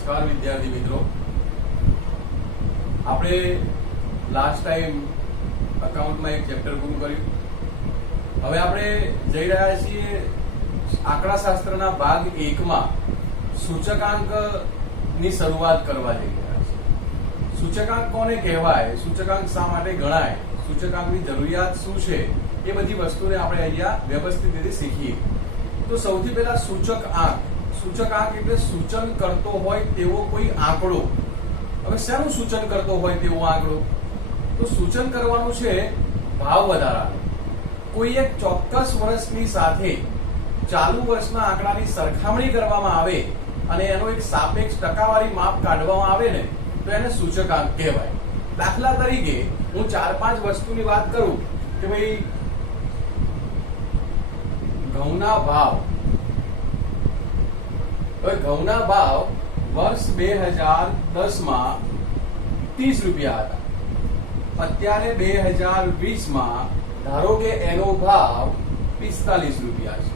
નમસ્કાર વિદ્યાર્થી મિત્રો, આપણે લાસ્ટ ટાઈમ અકાઉન્ટમાં એક ચેપ્ટર પૂરું કર્યું. હવે આપણે જઈ રહ્યા છીએ આંકડાશાસ્ત્રના ભાગ 1માં સૂચકાંકની શરૂઆત કરવા જઈ રહ્યા છીએ. સૂચકાંક કોને કહેવાય, સૂચકાંક શા માટે ગણાય, સૂચકાંકની જરૂરિયાત શું છે, એ બધી વસ્તુને આપણે અહીંયા વ્યવસ્થિત રીતે શીખીએ. તો સૌથી પહેલા સૂચકાંક એટલે સૂચન કરતો હોય તેવો કોઈ આંકડો. હવે શાનું સૂચન કરતો હોય તેવો આંકડો? તો સૂચન કરવાનું છે ભાવ વધારાનું. કોઈ એક ચોક્કસ વર્ષની સાથે ચાલુ વર્ષના આંકડાની સરખામણી કરવામાં આવે અને એનો એક સાપેક્ષ ટકાવારી માપ કાઢવામાં આવે ને, તો એને સૂચકાંક કહેવાય. દાખલા તરીકે હું 4-5 વસ્તુની વાત કરું કે ભાઈ ઘઉંના ભાવ. હવે ઘઉંના ભાવ વર્ષ 2010માં 30 રૂપિયા હતા. અત્યારે 2020માં ધારો કે એનો ભાવ 45 રૂપિયા છે.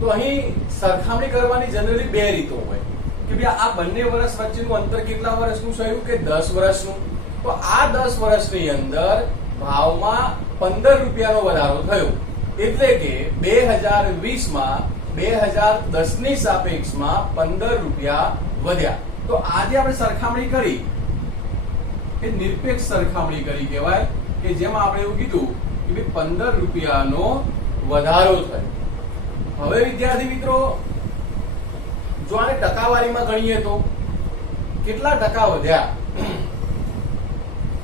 તો અહીં સરખામણી કરવાની જનરલી બે રીતો હોય કે ભાઈ આ બંને વર્ષ વચ્ચેનું અંતર કેટલા વર્ષનું થયું કે 10 વર્ષનું. તો આ 10 વર્ષની અંદર ભાવમાં 15 રૂપિયાનો વધારો થયો, એટલે કે 2020માં 2010 ની સાપેક્ષમાં 15 રૂપિયા વધ્યા. તો આજે આપણે સરખામણી કરી એ નિરપેક્ષ સરખામણી કરી કહેવાય, કે જેમાં આપણે એવું કીધું કે 15 રૂપિયાનો વધારો થયો. હવે વિદ્યાર્થી મિત્રો, જો આને ટકાવારીમાં ગણીએ તો કેટલા ટકા વધ્યા?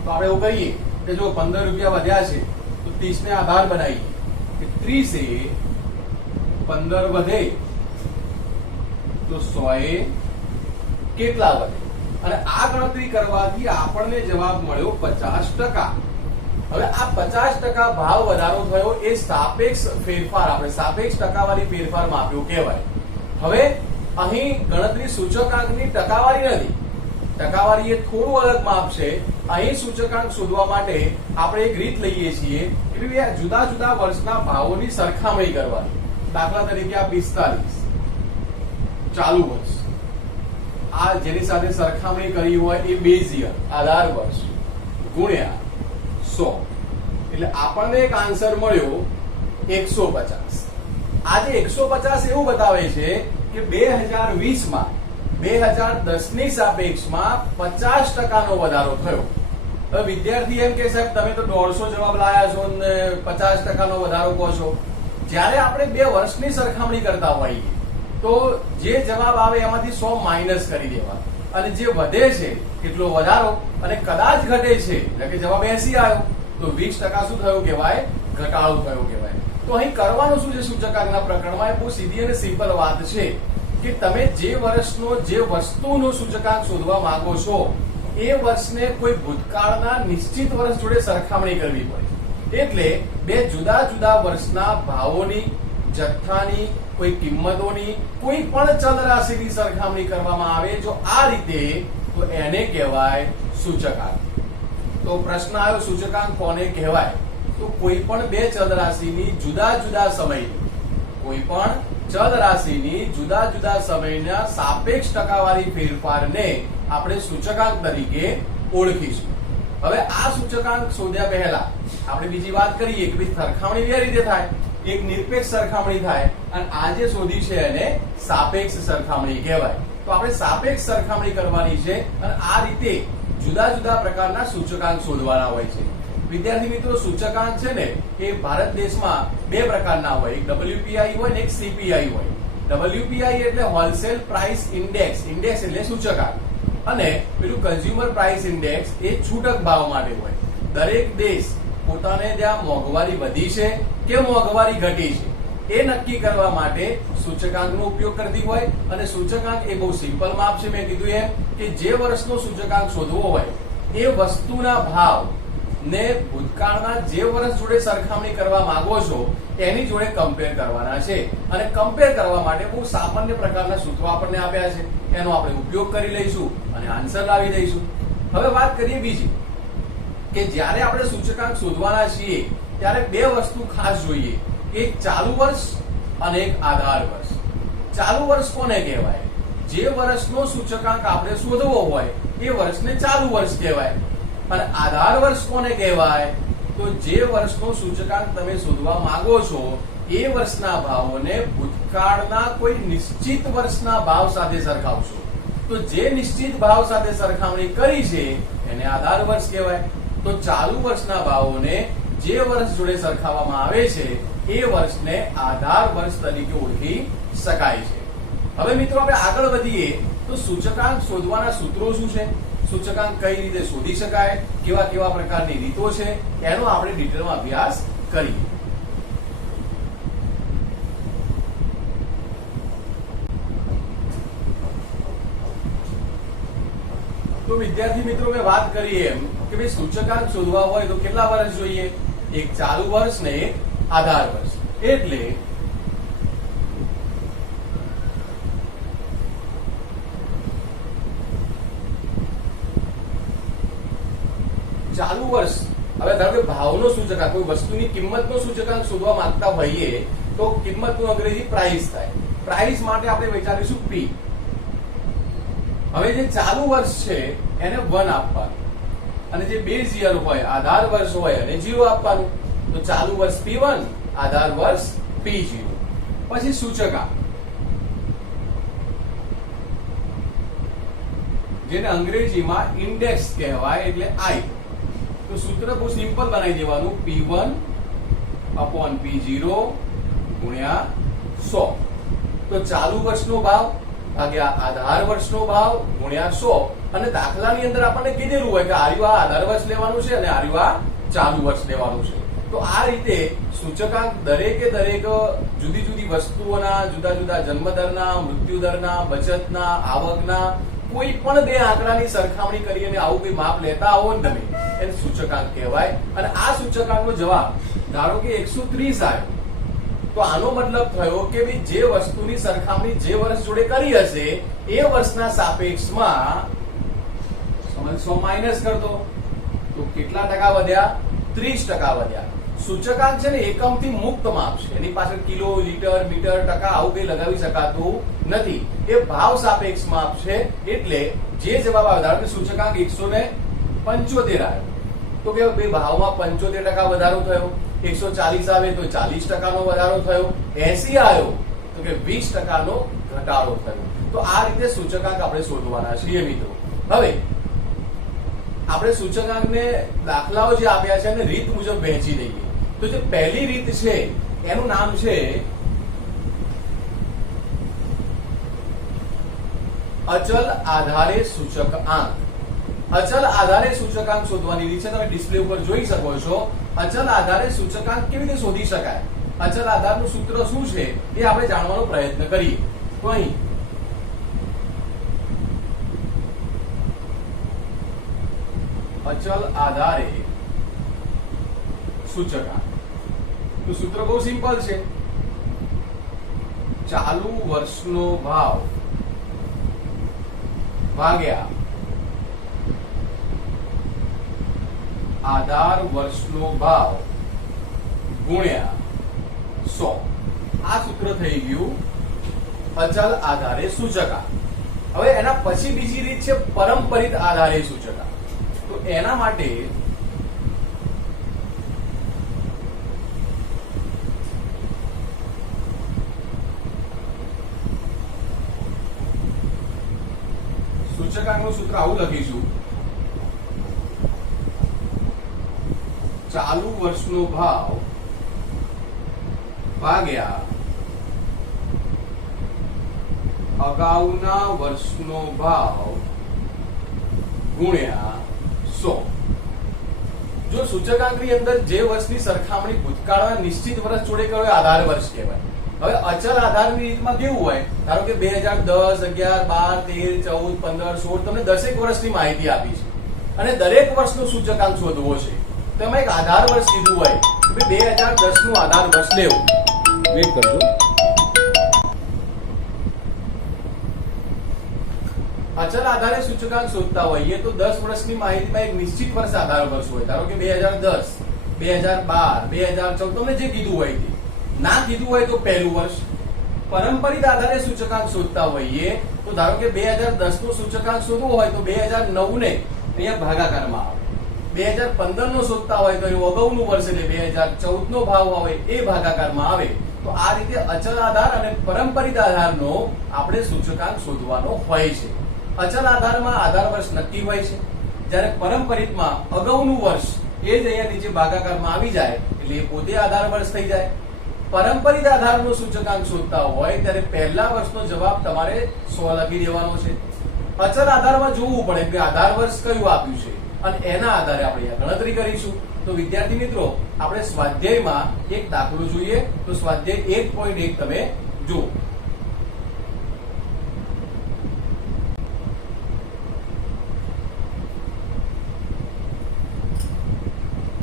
તો આપણે એવું કહીએ કે જો 15 રૂપિયા વધ્યા છે તો 30 ને આધાર બનાવીએ કે 30 એ 15 વધે તો 100 એ કેટલા વધે? અને આ ગણતરી કરવાથી આપણને જવાબ મળ્યો 50%. હવે આ 50% ભાવ વધારો થયો એ સાપેક્ષ ફેરફાર, આપણે સાપેક્ષ ટકાવારી ફેરફાર માપ્યો કહેવાય. હવે અહીં ગણતરી સૂચકાંકની ટકાવારી નથી, ટકાવારી એ થોડું અલગ માપ છે. અહીં સૂચકાંક શોધવા માટે આપણે એક રીત લઈએ છીએ કે જુદા જુદા વર્ષના ભાવોની સરખામણી કરવાની. દાખલા તરીકે આ 45 ચાલુ વર્ષ, આ જેની સાથે સરખામણી કરી હોય એ બેઝ યર આધાર વર્ષ ગુણ્યા 100, એટલે આપણને એક આન્સર મળ્યો 150. આજે 150 એવું બતાવે છે કે 2020માં 2010 ની સાપેક્ષમાં 50% વધારો થયો. હવે વિદ્યાર્થી એમ કે સાહેબ તમે તો 150 જવાબ લાયા છો ને 50% વધારો કહો છો. જ્યારે આપણે બે વર્ષની સરખામણી કરતા હોઈએ તો જે જવાબ આવે એમાંથી 100 માઇનસ કરી દેવા, અને જે વધે છે કેટલો વધારો, અને કદાચ ઘટે છે એટલે કે જવાબ 80 આવ્યો તો 20% શું થયું કહેવાય? ઘટાડો થયો કહેવાય. તો અહીં કરવાનું શું છે સૂચકાંકના પ્રકરણમાં? એ બહુ સીધી અને સિમ્પલ વાત છે કે તમે જે વર્ષનો જે વસ્તુનો સૂચકાંક શોધવા માંગો છો એ વર્ષને કોઈ ભૂતકાળના નિશ્ચિત વર્ષ જોડે સરખામણી કરવી પડે. એટલે બે જુદા જુદા વર્ષના ભાવોની, જથ્થાની, કોઈ કિંમતોની, કોઈ પણ ચલ રાશિની સરખામણી કરવામાં આવે જો આ રીતે, તો એને કહેવાય સૂચકાંક. તો પ્રશ્ન આવ્યો સૂચકાંક કોને કહેવાય? તો કોઈ પણ બે ચલ રાશિની જુદા જુદા સમયની, કોઈ પણ ચલ રાશિની જુદા જુદા સમયના સાપેક્ષ ટકાવારી ફેરફારને આપણે સૂચકાંક તરીકે ઓળખીશું. હવે આ સૂચકાંક શોધ્યા પહેલા આપણે બીજી વાત કરીએ કે ભાઈ સરખામણી બે રીતે થાય. એક નિરપેક્ષ સરખામણી થાય અને આજે શોધી છે એને સાપેક્ષ સરખામણી કહેવાય. તો આપણે સાપેક્ષ સરખામણી કરવાની છે અને આ રીતે જુદા જુદા પ્રકારના સૂચકાંક શોધવાના હોય છે. વિદ્યાર્થી મિત્રો, સૂચકાંક છે ને એ ભારત દેશમાં બે પ્રકારના હોય, એક WPI હોય ને એક CPI હોય. WPI એટલે હોલસેલ પ્રાઇસ ઇન્ડેક્સ, ઇન્ડેક્સ એટલે સૂચકાંક, અને પેલું કન્ઝ્યુમર પ્રાઇસ ઇન્ડેક્સ એ છૂટક ભાવ માટે હોય. દરેક દેશ પોતાને ત્યાં મોંઘવારી વધી છે કે મોંઘવારી ઘટી છે એ નક્કી કરવા માટે સૂચકાંકનો ઉપયોગ કરતી હોય. અને સૂચકાંક એ બહુ સિમ્પલ માપ છે. મેં કીધું એમ કે જે વર્ષનો સૂચકાંક શોધવો હોય એ વસ્તુના ભાવ ને ભૂતકાળના જે વર્ષ જોડે સરખામણી કરવા માંગો છો એની જોડે કમ્પેર કરવાના છે. અને કમ્પેર કરવા માટે બહુ સામાન્ય પ્રકારના સૂત્રો આપણને આપ્યા છે, એનો આપણે ઉપયોગ કરી લઈશું અને આન્સર લાવી દઈશું. હવે વાત કરીએ બીજી કે જ્યારે આપણે સૂચકાંક શોધવાના છીએ ત્યારે બે વસ્તુ ખાસ જોઈએ, એક ચાલુ વર્ષ અને એક આધાર વર્ષ. ચાલુ વર્ષ કોને કહેવાય? જે વર્ષનો સૂચકાંક આપણે શોધવો હોય એ વર્ષને ચાલુ વર્ષ કહેવાય. અને આધાર વર્ષ કોને કહેવાય? તો જે વર્ષનો સૂચકાંક તમે શોધવા માંગો છો એ વર્ષના ભાવોને ભૂતકાળના કોઈ નિશ્ચિત વર્ષના ભાવ સાથે સરખાવશો. તો જે નિશ્ચિત ભાવ સાથે સરખામણી કરી છે એને આધાર વર્ષ કહેવાય. તો ચાલુ વર્ષના ભાવોને જે વર્ષ જોડે સરખાવવામાં આવે છે એ વર્ષને આધાર વર્ષ તરીકે ઓળખી શકાય છે. હવે મિત્રો આપણે આગળ વધીએ તો સૂચકાંક શોધવાના સૂત્રો શું છે, સૂચકાંક કઈ રીતે શોધી શકાય, કેવા કેવા પ્રકારની રીતો છે, એનો આપણે ડિટેલમાં અભ્યાસ કરીએ. તો વિદ્યાર્થી મિત્રો મેં વાત કરી એમ કે ભાઈ સૂચકાંક શોધવા હોય તો કેટલા વર્ષ જોઈએ? એક ચાલુ વર્ષ ને એક આધાર વર્ષ. એટલે ચાલુ વર્ષ, હવે ધારો કે ભાવનો સૂચકાંક, કોઈ વસ્તુની કિંમતનો સૂચકાંક શોધવા માંગતા હોઈએ તો કિંમતનું અંગ્રેજી પ્રાઇસ થાય. પ્રાઇસ માટે આપણે વિચારીશું પી. હવે જે ચાલુ વર્ષ છે એને 1 આપવાનું અને જે બેઝ યર હોય આધાર વર્ષ હોય એને 0 આપવાનું. તો ચાલુ વર્ષ P1, આધાર વર્ષ P0. પછી સૂચકાંક, જેને અંગ્રેજીમાં ઇન્ડેક્સ કહેવાય એટલે I. તો સૂત્ર બહુ સિમ્પલ બનાવી દેવાનું, P1 upon P0 ગુણ્યા 100. તો ચાલુ વર્ષનો ભાવ ભાગ્યા આધાર વર્ષનો ભાવ ગુણ્યા 100. અને દાખલાની અંદર આપણને કીધેલું હોય કે આર્યું આ આધાર વર્ષ લેવાનું છે અને આર્યું આ ચાલુ વર્ષ લેવાનું છે. તો આ રીતે સૂચકાંક દરેકે દરેક જુદી જુદી વસ્તુઓના જુદા જુદા જન્મદરના, મૃત્યુદરના, બચતના, આવકના કોઈ પણ બે આંકડાની સરખામણી કરી અને આવું કોઈ માપ લેતા આવો ને તમે, એને સૂચકાંક કહેવાય. અને આ સૂચકાંકનો જવાબ ધારો કે 130 આવ્યો તો આનો મતલબ થયો કે ભાઈ જે વસ્તુની સરખામણી જે વર્ષ જોડે કરી હશે એ વર્ષના સાપેક્ષમાં માઇનસ કરતો તો કેટલા ટકા વધ્યા? 30% વધ્યા. સૂચકાંક છે ને એકમથી મુક્ત માપ છે, એની પાછળ કિલો, લીટર, મીટર, ટકા આવું કઈ લગાવી શકાતું નથી. એ ભાવ સાપેક્ષ માપ છે. એટલે જે જવાબ આવે, ધારો કે સૂચકાંક 175 આવ્યો તો કે ભાઈ ભાવમાં 75% વધારો થયો. 140 આવે તો 40% નો વધારો થયો. 80 આવ્યો તો કે 20% નો ઘટાડો થયો. તો આ રીતે સૂચકાંક આપણે શોધવાના છીએ મિત્રો. હવે આપણે સૂચકાંકને દાખલાઓ જે આપ્યા છે એને રીત મુજબ વહેંચી દઈએ. તો જે પહેલી રીત છે એનું નામ છે અચલ આધારે સૂચકાંક. અચલ આધારે સૂચકાંક શોધવાની રીત છે, તમે ડિસ્પ્લે ઉપર જોઈ શકો છો. અચલ આધારે સૂચકાંક કેવી રીતે શોધી શકાય, અચલ આધારનું સૂત્ર શું છે એ આપણે જાણવાનો પ્રયત્ન કરીએ. તો અહીં અચલ આધારે સૂચકાંક, તો સૂત્ર બહુ સિમ્પલ છે. ચાલુ વર્ષનો ભાવ ભાગ્યા આધાર વર્ષનો ભાવ ગુણ્યા 100. આ સૂત્ર થઈ ગયું અચલ આધારે સૂચકાંક. હવે એના પછી બીજી રીત છે પરંપરિત આધારે સૂચકાંક. તો એના માટે સૂચકાંકનું સૂત્ર આવું લખીશું, ચાલુ વર્ષનો ભાવ ભાગ્યા અગાઉના વર્ષનો ભાવ ગુણ્યા 100. જો સૂચકાંકની અંદર જે વર્ષની સરખામણી ભૂતકાળના નિશ્ચિત વર્ષ જોડે કર્યો આધાર વર્ષ કહેવાય. હવે અચલ આધારની રીતમાં કેવું હોય, ધારો કે 2010, 11, 12, 13, 14, 15, 16 તમને 10 વર્ષની માહિતી આપી છે અને દરેક વર્ષનો સૂચકાંક શોધવો છે. તેમાં એક આધાર વર્ષ કીધું હોય કે 2010 નું આધાર વર્ષ લેવું. વેઇટ કરજો. અચલ આધારે સૂચકાંક શોધતા હોઈએ તો 10 વર્ષની માહિતીમાં એક નિશ્ચિત વર્ષ આધાર વર્ષ હોય. ધારો કે 2010, 2012, 2014 તમને જે કીધું હોય તે. ના કીધું હોય તો પહેલું વર્ષ, પરંપરિત આધારે સૂચકાંક શોધતા હોઈએ તો ધારો કે 2010 નો સૂચકાંક શોધવો હોય તો 2009 ને અહીંયા ભાગાકારમાં આવે, 2015 નો શોધતા હોય તો એનું અગાઉનું વર્ષ એટલે 2014 નો ભાવ હોય એ ભાગાકારમાં આવે. તો આ રીતે અચલ આધાર અને પરંપરિત આધારનો આપણે સૂચકાંક શોધવાનો હોય છે. અચલ આધારમાં આધાર વર્ષ નક્કી હોય છે, જ્યારે પરંપરિતમાં અગાઉનું વર્ષ એ જ અહીંયા નીચે ભાગાકારમાં આવી જાય એટલે એ પોતે આધાર વર્ષ થઈ જાય. પરંપરિત આધારનો સૂચકાંક શોધતા હોય ત્યારે પહેલા વર્ષનો જવાબ તમારે 100 લખી દેવાનો છે. અચલ આધારમાં જોવું પડે કે આધાર વર્ષ કયું આપ્યું છે અને એના આધારે આપણે ગણતરી કરીશું. તો વિદ્યાર્થી મિત્રો આપણે સ્વાધ્યાયમાં એક દાખલો જોઈએ. તો સ્વાધ્યાય 1.1 તમે જુઓ.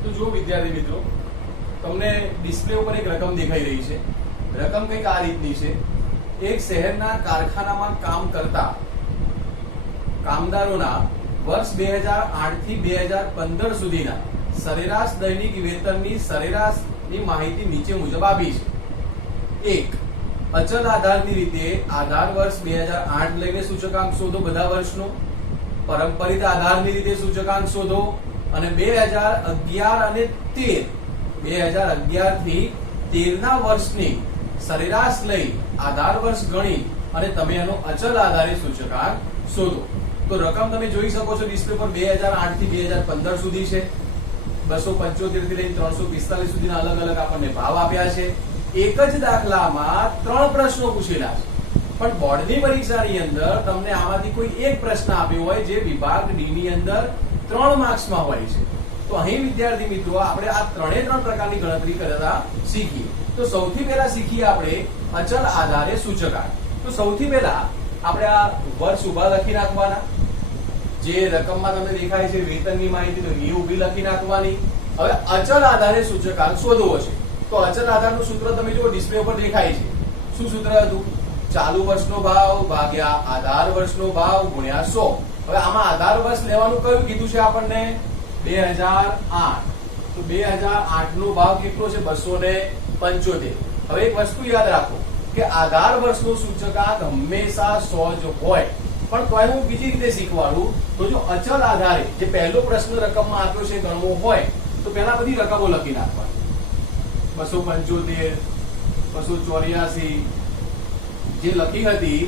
તો જો વિદ્યાર્થી મિત્રો તમને ડિસ્પ્લે ઉપર એક રકમ દેખાઈ રહી છે. રકમ કંઈક આ રીતની છે. એક શહેરના કારખાનામાં કામ કરતા કામદારોના વર્ષ 2008 થી 2015 સુધીના સરેરાશ દૈનિક વેતનની સરેરાશની માહિતી નીચે મુજબ આપી છે. 1. અચલ આધારની રીતે આધાર વર્ષ 2008 લઈને સૂચકાંક શોધો બધા વર્ષનો. પરંપરિત આધારની રીતે સૂચકાંક શોધો અને 2011 અને 2011 થી 13 ના વર્ષની સરેરાશ લઈ આધાર વર્ષ ગણી અને તમે એનો અચલ આધારે સૂચકાંક શોધો. તો રકમ તમે જોઈ શકો છો ડિસ્પ્લે પર 2008 થી 2015 સુધી છે. 275 થી લઈને 345 સુધીના અલગ અલગ આપણને ભાવ આપ્યા છે. એક જ દાખલામાં 3 પ્રશ્નો પૂછેલા છે, પણ બોર્ડની પરીક્ષાની અંદર તમને આમાંથી કોઈ એક પ્રશ્ન આપ્યો હોય જે વિભાગ ડી ની અંદર 3 માર્ક્સમાં હોય છે. તો અહીં વિદ્યાર્થી મિત્રો આપણે આ 3 પ્રકારની ગણતરી કરતા શીખીએ. તો સૌથી પહેલા શીખીએ આપણે અચલ આધારે સૂચકાંક. તો સૌથી પહેલા આપણે આ વર્ષ ઉભા લખી નાખવાના. જે રકમમાં તમને દેખાય છે વેતનની માહિતી, તો એ ઊભી લખી નાખવાની. હવે અચલ આધારે સૂચકાંક શોધવો છે. તો અચલ આધારનું સૂત્ર તમે જો ડિસ્પ્લે ઉપર દેખાય છે. શું સૂત્ર હતું? ચાલુ વર્ષનો ભાવ ભાગ્યા આધાર વર્ષનો ભાવ ગુણ્યા 100. હવે આમાં આધાર વર્ષ લેવાનું કયું કીધું છે આપણને? 2008. તો 2008 નો ભાવ કેટલો છે? 275. હવે એક વસ્તુ યાદ રાખો કે આધાર વર્ષનો સૂચકાંક હંમેશા 100 જ હોય, પણ તો હું બીજી રીતે શીખવાડું. તો જો અચલ આધારે જે પહેલો પ્રશ્ન રકમમાં આપ્યો છે ગણવો હોય તો પહેલા બધી રકમો લખી નાખવાની. 275, 284 જે લખી હતી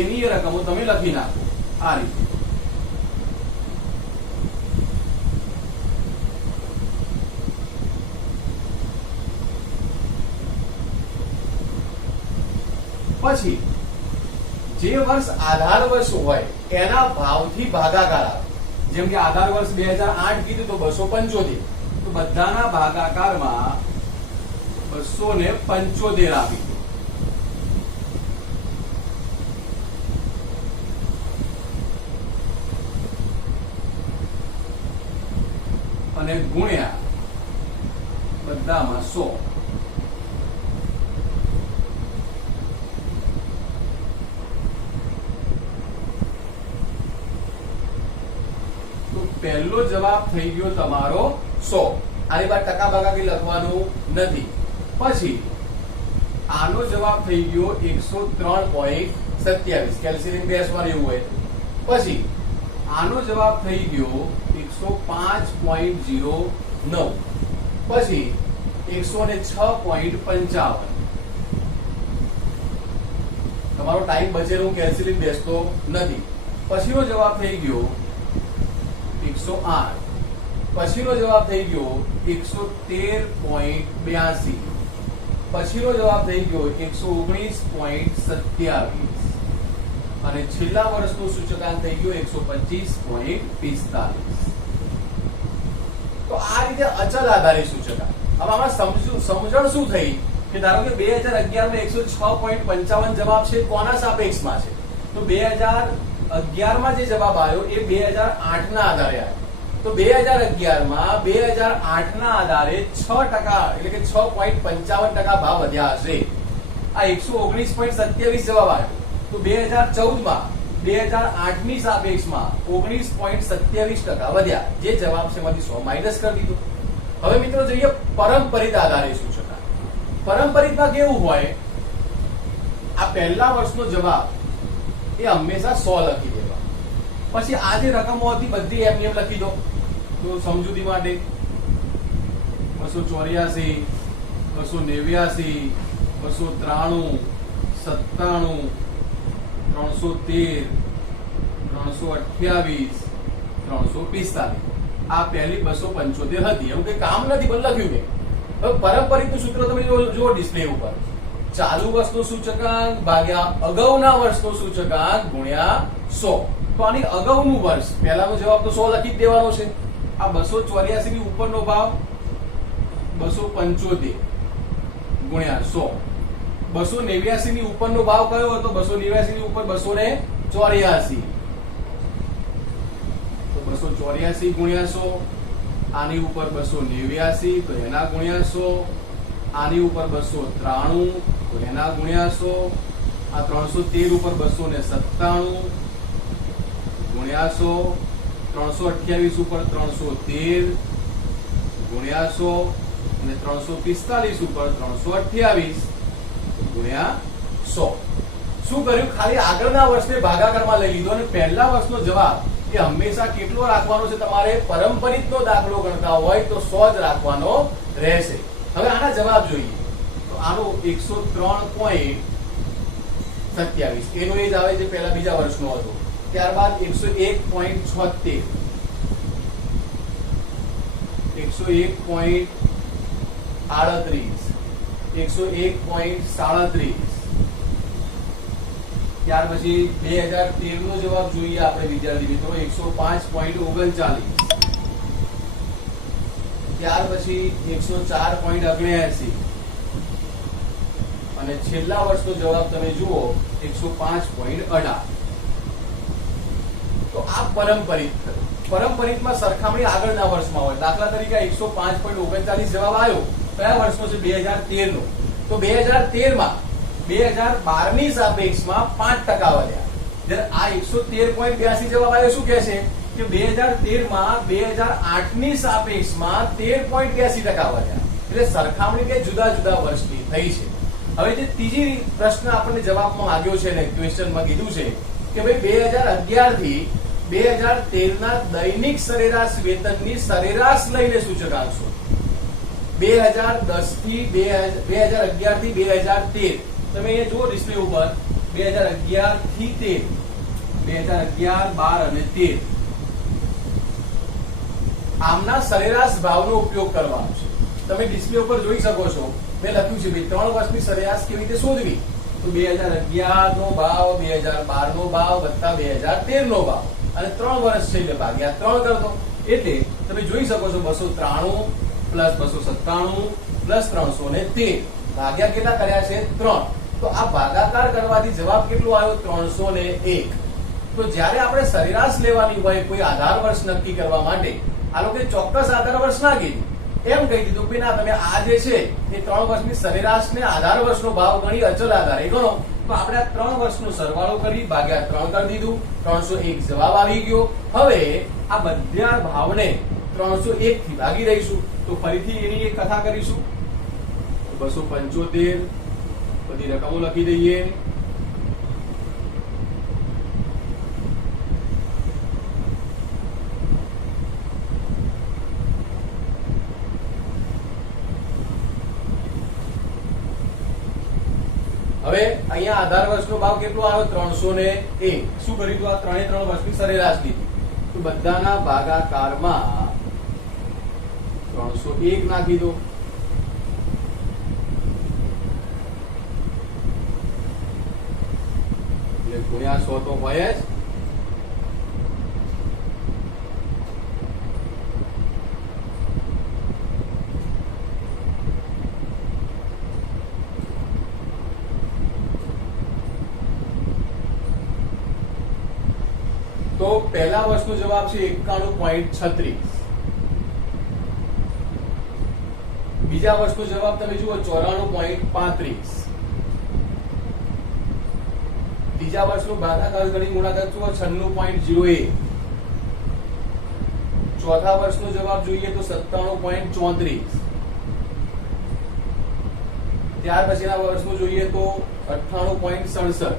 એની રકમો તમે લખી નાખો આ રીતે. પછી જે વર્ષ આધાર વર્ષ હોય એના ભાવથી ભાગાકાર આવે. જેમ કે આધાર વર્ષ 2008 કીધું તો 275, તો બધાના ભાગાકારમાં 275 આપી અને ગુણ્યા બધામાં 100. પહેલો જવાબ થઈ ગયો તમારો 100. આની બાદ ટકા ભાગાકી લખવાનું નથી. પછી આનો જવાબ થઈ ગયો 103.27 કેલ્ક્યુલેશન બેસમાં એવું હોય. પછી આનો જવાબ થઈ ગયો 105.09. પછી 106.55. તમારો ટાઈમ બચેલો કેલ્ક્યુલેશન બેસતો નથી. પછીનો જવાબ થઈ ગયો 108. પછીનો જવાબ થઈ ગયો 113.82. પછીનો જવાબ થઈ ગયો 119.27 અને છેલ્લા વર્ષનું સૂચકાંક થઈ ગયું 125.45. તો આ રીતે અચલ આધારે સૂચકાંક. હવે આમાં સમજણ શું થઈ કે ધારો કે 2011 માં 106.55 જવાબ છે કોના સાપેક્ષમાં છે? તો 2011 માં જે જવાબ આવ્યો એ 2008 ના આધારે આવ્યો. તો 2011 માં 2008 ના આધારે 6% એટલે કે 6.55% ભાવ વધ્યા હશે. આ 119.27 જવાબ આવ્યો. તો 2014 માં 2008 ની સાપેક્ષમાં 19.27% વધ્યા. જે જવાબ છે એમાંથી 100 માઇનસ કરી દીધું. હવે મિત્રો જોઈએ પરંપરિત આધારે સૂચકાંક. પરંપરિતમાં કેવું હોય આ પહેલા વર્ષનો જવાબ એ હંમેશા 100 લખી દેવા. પછી આ જે રકમો હતી બધી એમ લખી દો. તો સમજૂતી માટે 284, 289, 293, 97, 313, 328, 345. આ પહેલી 275 હતી. એવું કઈ કામ નથી, પણ લખ્યું કે હવે પારંપરિકનું સૂત્ર તમે જુઓ ડિસ્પ્લે ઉપર. ચાલુ વર્ષનો સૂચકાંક ભાગ્યા અગાઉના વર્ષનો સૂચકાંક ગુણ્યા 100. તો આની અગાઉનું વર્ષ, પહેલાનો જવાબ તો 100 લખી જ દેવાનો છે. આ 284 ની ઉપરનો ભાવ 275 ગુણ્યા 100. 289 ની ઉપરનો ભાવ કયો હતો? 289 ની ઉપર 284. તો 284 ગુણ્યા 100. આની ઉપર 289 તો એના ગુણ્યા 100. આની ઉપર 293 તો એના ગુણ્યા 100. આ 313 ઉપર 297 ગુણ્યા 100. 328 ઉપર 313 ગુણ્યા 100 અને 345 ઉપર 328 ગુણ્યા 100. શું કર્યું? ખાલી આગળના વર્ષને ભાગાકારમાં લઈ લીધો અને પહેલા વર્ષનો જવાબ એ હંમેશા કેટલો રાખવાનો છે? તમારે પારંપરિકનો દાખલો ગણતા હોય તો 100 જ રાખવાનો રહેશે. હવે આના જવાબ જોઈએ તો આનો 103.27 એનો એ જ આવે જે પહેલા બીજા વર્ષનો હતો. ત્યારબાદ 101.76, 101.38, 101.37. ત્યાર પછી 2013 નો જવાબ જોઈએ આપણે વિદ્યાર્થી મિત્રો 105.39. ત્યાર પછી 104.79 અને છેલ્લા વર્ષનો જવાબ તમે જુઓ 105.18. તો આ પારંપરિકમાં સરખામણી આગળના વર્ષમાં હોય. દાખલા તરીકે 105.39 જવાબ આવ્યો, કયા વર્ષનો છે? 2013 નો. તો 2013 માં 2012 ની સાપેક્ષમાં 5% વધ્યા. જ્યારે આ 113.82 જવાબ આવ્યો શું કહે છે કે 2013 માં 2008 ની સાપેક્ષમાં 13.82% વધ્યા. એટલે સરખામણી કે જુદા જુદા વર્ષની થઈ છે. હવે જે ત્રીજી પ્રશ્ન આપણને જવાબમાં માંગ્યો છે ને ક્વેશ્ચનમાં કીધું છે કે ભાઈ 2011 થી 2013 ના દૈનિક સરેરાશ વેતનની સરેરાશ લઈને સૂચકાંક શોધો. 2011 થી 2013 તમે એ જુઓ ડિસ્પ્લે ઉપર 2011 થી 13, 2011, 12 અને 13 આમના સરેરાશ ભાવનો ઉપયોગ કરવાનો છે. તમે ડિસ્પ્લે ઉપર જોઈ શકો છો મેં લખ્યું છે ભાઈ 3 વર્ષની સરેરાશ કેવી રીતે શોધવી. તો 2011 નો ભાવ, 2012 નો ભાવ વત્તા 2013 નો ભાવ અને 3 વર્ષ છે એટલે ભાગ્યા 3 કરતો. એટલે તમે જોઈ શકો છો 293 પ્લસ 297 પ્લસ 313 ભાગ્યા કેટલા કર્યા છે? 3. તો આ ભાગાકાર કરવાથી જવાબ કેટલો આવ્યો? 301. તો જ્યારે આપણે સરેરાશ લેવાની હોય કોઈ આધાર વર્ષ નક્કી કરવા માટે આ લોકોએ ચોક્કસ આધાર વર્ષ ના કીધું, એમ કહી દીધું કે ના તમે આ જે છે એ 3 વર્ષની સરેરાશ ને આધાર વર્ષનો ભાવ ગણી અચલ આધારે ગણો. તો આપણે આ 3 વર્ષનો સરવાળો કરી ભાગ્યા 3 કરી દીધું, 301 જવાબ આવી ગયો. હવે આ બધા ભાવને 301 થી ભાગી દઈશું. તો ફરીથી એની એક કથા કરીશું. 275 બધી રકમો લખી દઈએ. હવે અહીંયા આધાર વર્ષનો ભાવ કેટલો આવ્યો? 301. શું કર્યું? આ 3 વર્ષની સરેરાશ લીધી. તો બધાના ભાગાકારમાં 301 નાખી દો. એટલે ગુણ્યા 100 તો હોય જ. તો પહેલા વર્ષનો જવાબ છે 91.36. બીજા વર્ષનો જવાબ તમે જુઓ 94.35. ત્રીજા વર્ષનો ભાગાકાર ગણી ગુણાકાર જુઓ 96.01. ચોથા વર્ષનો જવાબ જોઈએ તો 97.34. ત્યાર પછીના વર્ષનો જોઈએ તો 98.67.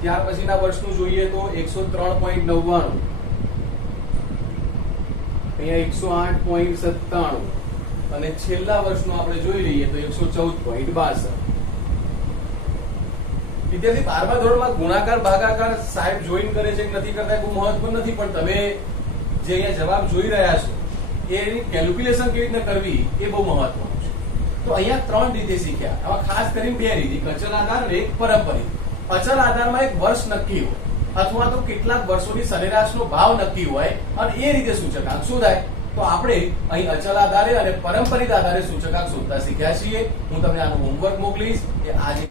ત્યાર પછીના વર્ષનું જોઈએ તો 103.99, અહીંયા 108.97 અને છેલ્લા વર્ષનું આપણે જોઈ લઈએ તો 114.62. વિદ્યાર્થી 12મા ધોરણમાં ગુણાકાર ભાગાકાર સાહેબ જોઈન કરે છે કે નથી કરતા બહુ મહત્વ નથી, પણ તમે જે અહીંયા જવાબ જોઈ રહ્યા છો એની કેલ્ક્યુલેશન કેવી રીતે કરવી એ બહુ મહત્વનું છે. તો અહીંયા 3 રીતે શીખ્યા. આમાં ખાસ કરીને 2 રીત, એક અચલ આધાર અને એક પરંપરિત. અચલ આધારમાં એક વર્ષ નક્કી હોય અથવા તો કેટલાક વર્ષોની સરેરાશનો ભાવ નક્કી હોય અને એ રીતે સૂચકાંક શોધાય. તો આપણે અહીં અચલ આધારે અને પરંપરિત આધારે સૂચકાંક શોધતા શીખ્યા છીએ. હું તમને આનું હોમવર્ક મોકલીશ કે આજે